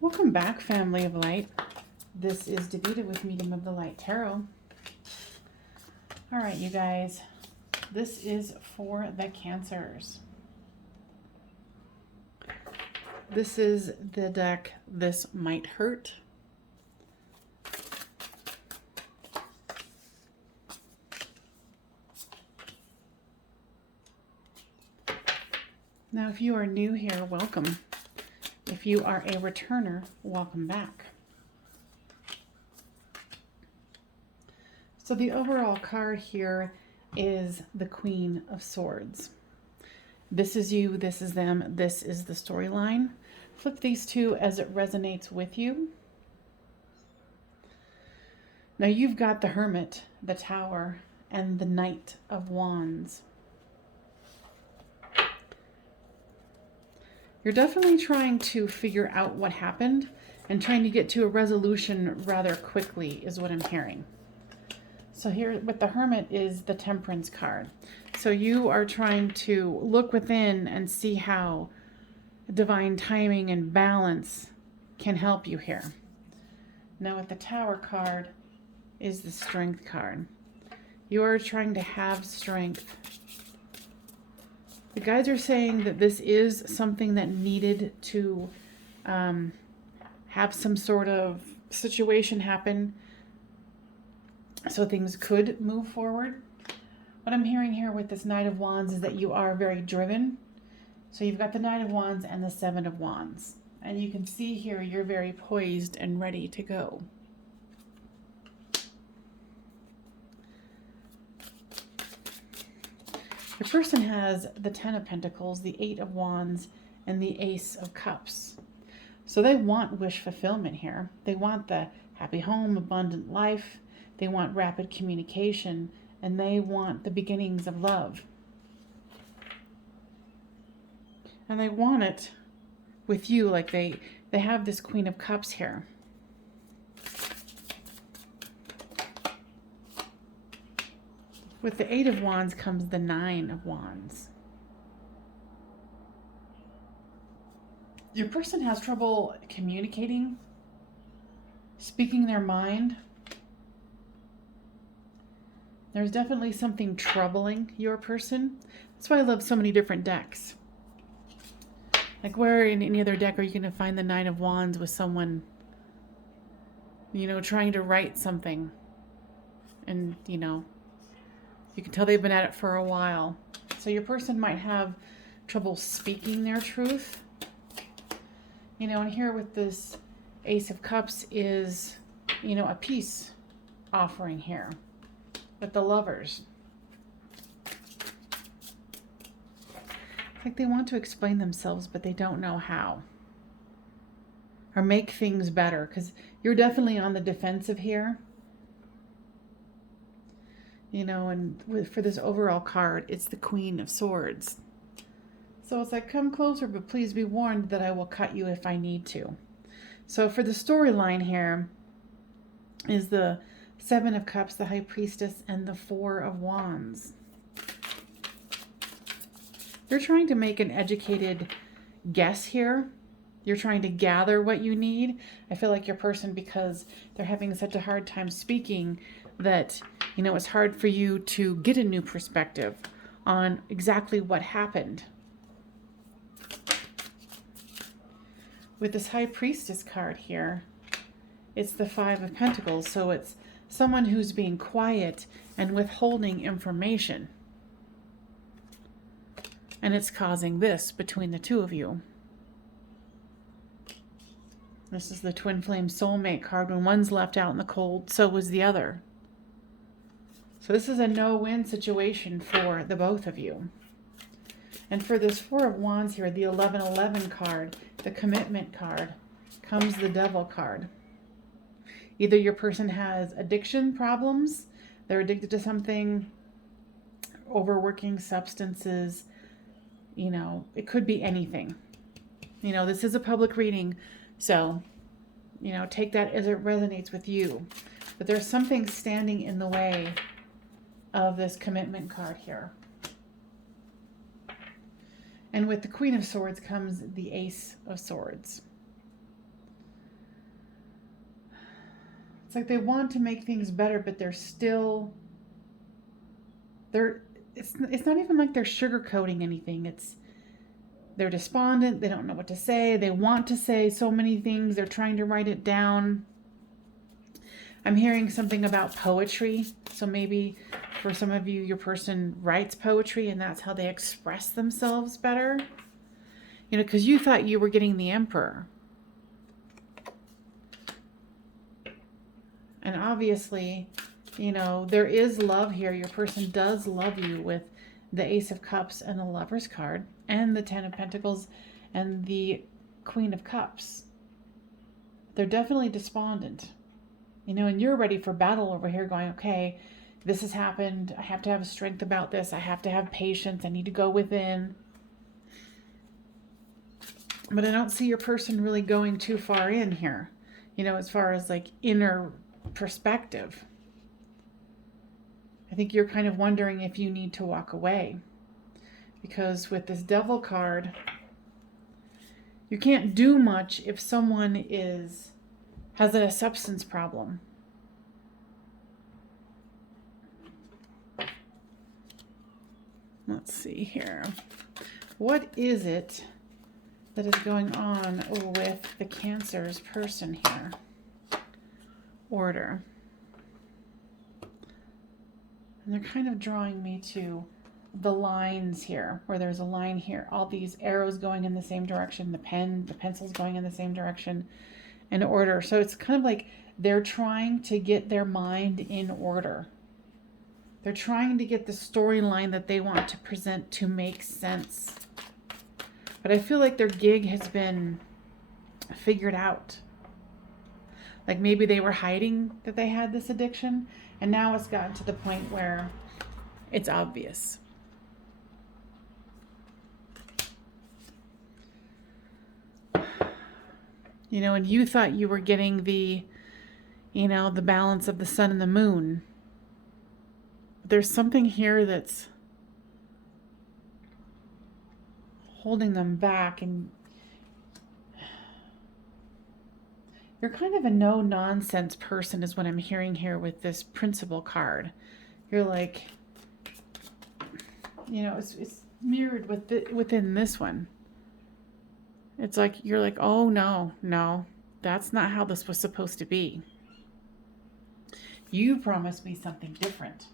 Welcome back, family of light. This is Davida with Medium of the Light Tarot. All right, you guys, this is for the Cancers. This is the deck, This Might Hurt. Now, if you are new here, welcome. If you are a returner, welcome back. So the overall card here is the Queen of Swords. This is you, this is them, this is the storyline. Flip these two as it resonates with you. Now you've got the Hermit, the Tower, and the Knight of Wands. You're definitely trying to figure out what happened and trying to get to a resolution rather quickly is what I'm hearing. So here with the Hermit is the Temperance card. So you are trying to look within and see how divine timing and balance can help you here. Now with the Tower card is the Strength card. You are trying to have strength. The guides are saying that this is something that needed to have some sort of situation happen so things could move forward. What I'm hearing here with this Knight of Wands is that you are very driven. So you've got the Knight of Wands and the Seven of Wands. And you can see here you're very poised and ready to go. The person has the Ten of Pentacles, the Eight of Wands, and the Ace of Cups. So they want wish fulfillment here. They want the happy home, abundant life. They want rapid communication, and they want the beginnings of love. And they want it with you, like they have this Queen of Cups here. With the Eight of Wands comes the Nine of Wands. Your person has trouble communicating, speaking their mind. There's definitely something troubling your person. That's why I love so many different decks. Like where in any other deck are you going to find the Nine of Wands with someone, trying to write something and, you can tell they've been at it for a while. So your person might have trouble speaking their truth. And here with this Ace of Cups is, a peace offering here with the Lovers. It's like they want to explain themselves, but they don't know how. Or make things better, because you're definitely on the defensive here. And for this overall card, it's the Queen of Swords. So it's like, come closer, but please be warned that I will cut you if I need to. So for the storyline here is the Seven of Cups, the High Priestess, and the Four of Wands. You're trying to make an educated guess here. You're trying to gather what you need. I feel like your person, because they're having such a hard time speaking, that it's hard for you to get a new perspective on exactly what happened. With this High Priestess card here, it's the Five of Pentacles. So it's someone who's being quiet and withholding information. And it's causing this between the two of you. This is the Twin Flame Soulmate card. When one's left out in the cold, so was the other. So this is a no-win situation for the both of you. And for this Four of Wands here, the 1111 card, the Commitment card, comes the Devil card. Either your person has addiction problems, they're addicted to something, overworking substances, it could be anything. This is a public reading, so, take that as it resonates with you. But there's something standing in the way of this Commitment card here. And with the Queen of Swords comes the Ace of Swords. It's like they want to make things better, but they're still, it's not even like they're sugarcoating anything. They're despondent. They don't know what to say. They want to say so many things. They're trying to write it down. I'm hearing something about poetry. So maybe for some of you, your person writes poetry and that's how they express themselves better. You know, because you thought you were getting the Emperor. And obviously, you know, there is love here. Your person does love you with the Ace of Cups and the Lover's card and the Ten of Pentacles and the Queen of Cups. They're definitely despondent. You know, and you're ready for battle over here going, okay, this has happened. I have to have strength about this. I have to have patience. I need to go within. But I don't see your person really going too far in here, you know, as far as like inner perspective. I think you're kind of wondering if you need to walk away. Because with this Devil card, you can't do much if someone has a substance problem. Let's see here. What is it that is going on with the Cancer's person here? Order. And they're kind of drawing me to the lines here, where there's a line here. All these arrows going in the same direction, the pencils going in the same direction, and order. So it's kind of like they're trying to get their mind in order. They're trying to get the storyline that they want to present to make sense. But I feel like their gig has been figured out. Like maybe they were hiding that they had this addiction, and now it's gotten to the point where it's obvious. You know, and you thought you were getting the, you know, the balance of the sun and the moon. There's something here that's holding them back, and you're kind of a no-nonsense person is what I'm hearing here with this Principal card. You're like, you know, it's mirrored within this one. It's like, you're like, oh, no, that's not how this was supposed to be. You promised me something different.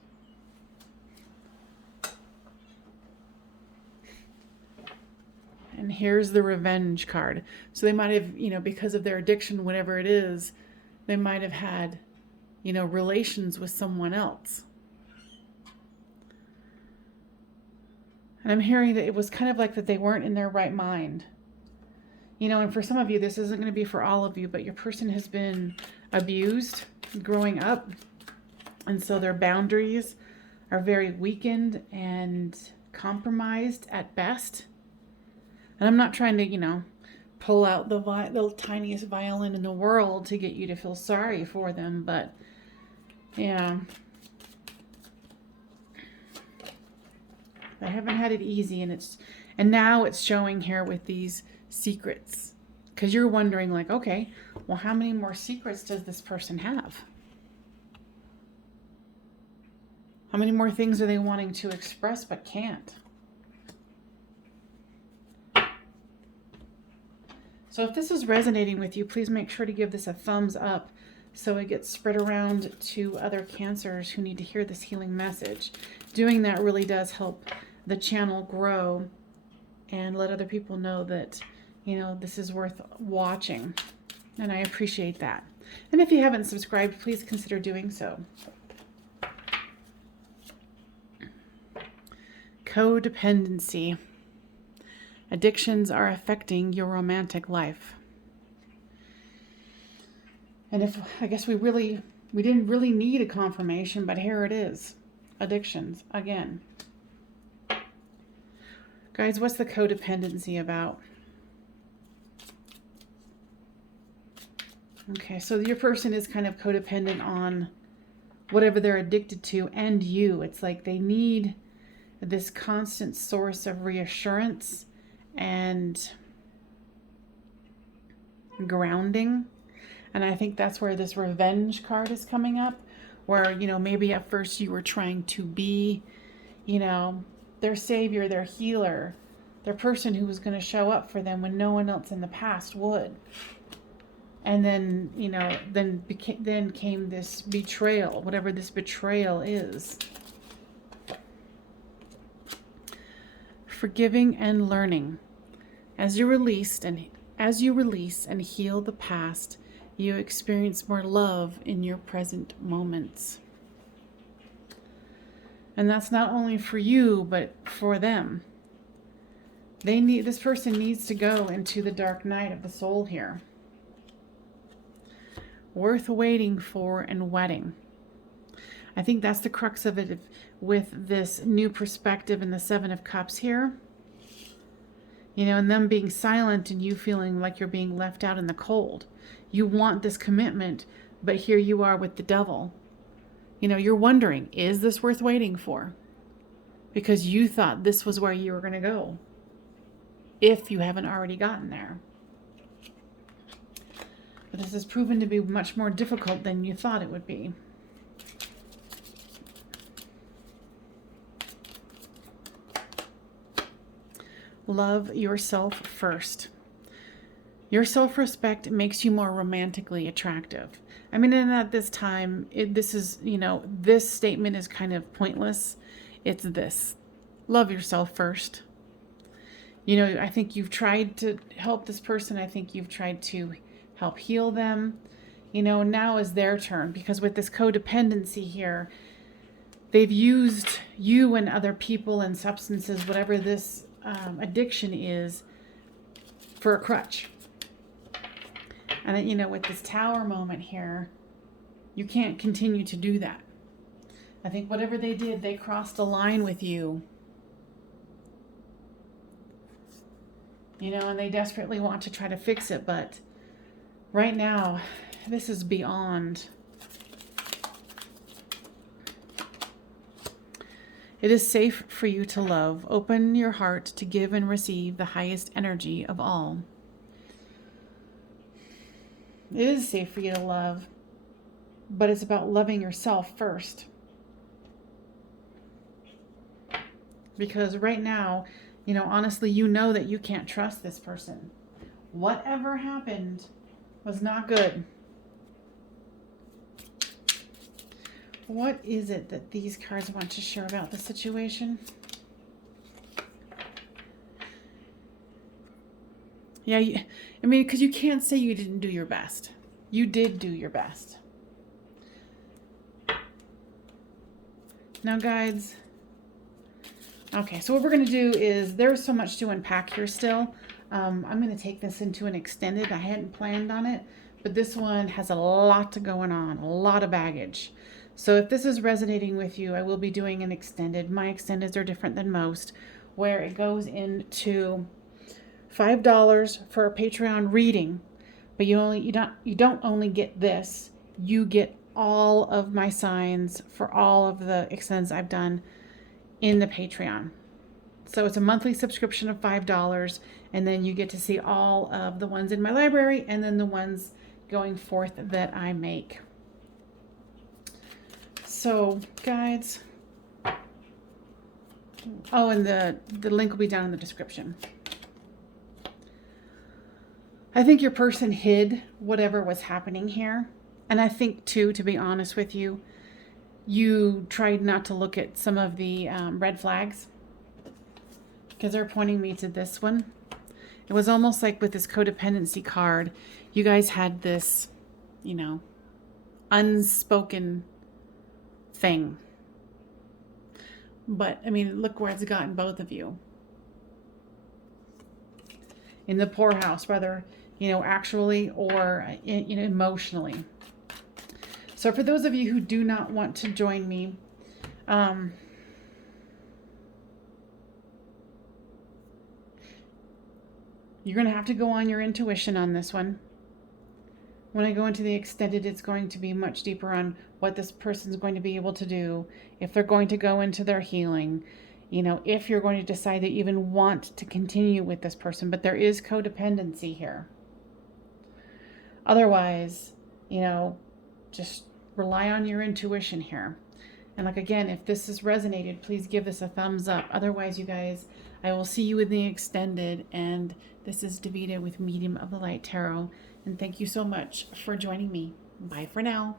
And here's the Revenge card. So they might have, you know, because of their addiction, whatever it is, they might have had, you know, relations with someone else. And I'm hearing that it was kind of like that they weren't in their right mind. You know, and for some of you, this isn't going to be for all of you, but your person has been abused growing up. And so their boundaries are very weakened and compromised at best. And I'm not trying to, you know, pull out the tiniest violin in the world to get you to feel sorry for them. But, yeah, they haven't had it easy. And now it's showing here with these secrets, because you're wondering like, okay, well, how many more secrets does this person have? How many more things are they wanting to express but can't? So if this is resonating with you, please make sure to give this a thumbs up so it gets spread around to other Cancers who need to hear this healing message. Doing that really does help the channel grow and let other people know that, you know, this is worth watching. And I appreciate that. And if you haven't subscribed, please consider doing so. Codependency. Addictions are affecting your romantic life. And I guess we didn't really need a confirmation, but here it is. Addictions again. Guys, what's the codependency about? Okay, so your person is kind of codependent on whatever they're addicted to and you. It's like they need this constant source of reassurance and grounding. And I think that's where this revenge card is coming up, where, you know, maybe at first you were trying to be, you know, their savior, their healer, their person who was going to show up for them when no one else in the past would. And then, you know, then came this betrayal, whatever this betrayal is. Forgiving and learning. As you release and heal the past, you experience more love in your present moments. And that's not only for you, but for them. This person needs to go into the dark night of the soul here. Worth waiting for and wedding. I think that's the crux of it with this new perspective in the Seven of Cups here. You know, and them being silent and you feeling like you're being left out in the cold. You want this commitment, but here you are with the devil. You know, you're wondering, is this worth waiting for? Because you thought this was where you were going to go, if you haven't already gotten there. But this has proven to be much more difficult than you thought it would be. Love yourself first. Your self-respect makes you more romantically attractive. I mean, and at this time, this is, you know, this statement is kind of pointless. It's this. Love yourself first. You know, I think you've tried to help this person. I think you've tried to help heal them. You know, now is their turn, because with this codependency here, they've used you and other people and substances, whatever this addiction is, for a crutch. And, you know, with this Tower moment here, you can't continue to do that. I think whatever they did, they crossed a line with you. You know, and they desperately want to try to fix it, but right now, this is beyond. It is safe for you to love. Open your heart to give and receive the highest energy of all. It is safe for you to love, but it's about loving yourself first. Because right now, you know, honestly, you know that you can't trust this person. Whatever happened was not good. What is it that these cards want to share about the situation? Yeah, I mean, because you can't say you didn't do your best. You did do your best. Now, guides. Okay, so what we're going to do is, there's so much to unpack here still. I'm going to take this into an extended. I hadn't planned on it, but this one has a lot going on, a lot of baggage. So if this is resonating with you, I will be doing an extended. My extendeds are different than most, where it goes into $5 for a Patreon reading, but you don't only get this, you get all of my signs for all of the extends I've done in the Patreon. So it's a monthly subscription of $5, and then you get to see all of the ones in my library and then the ones going forth that I make. So, guides. Oh, and the link will be down in the description. I think your person hid whatever was happening here. And I think, too, to be honest with you, you tried not to look at some of the red flags, because they're pointing me to this one. It was almost like with this codependency card, you guys had this, you know, unspoken thing. But, I mean, look where it's gotten both of you. In the poorhouse, whether, you know, actually or, you know, emotionally. So for those of you who do not want to join me, you're going to have to go on your intuition on this one. When I go into the extended, it's going to be much deeper on what this person's going to be able to do, if they're going to go into their healing, you know, if you're going to decide to even want to continue with this person. But there is codependency here. Otherwise, you know, just rely on your intuition here. And like, again, if this has resonated, please give this a thumbs up. Otherwise, you guys, I will see you in the extended. And this is Davida with Medium of the Light Tarot. And thank you so much for joining me. Bye for now.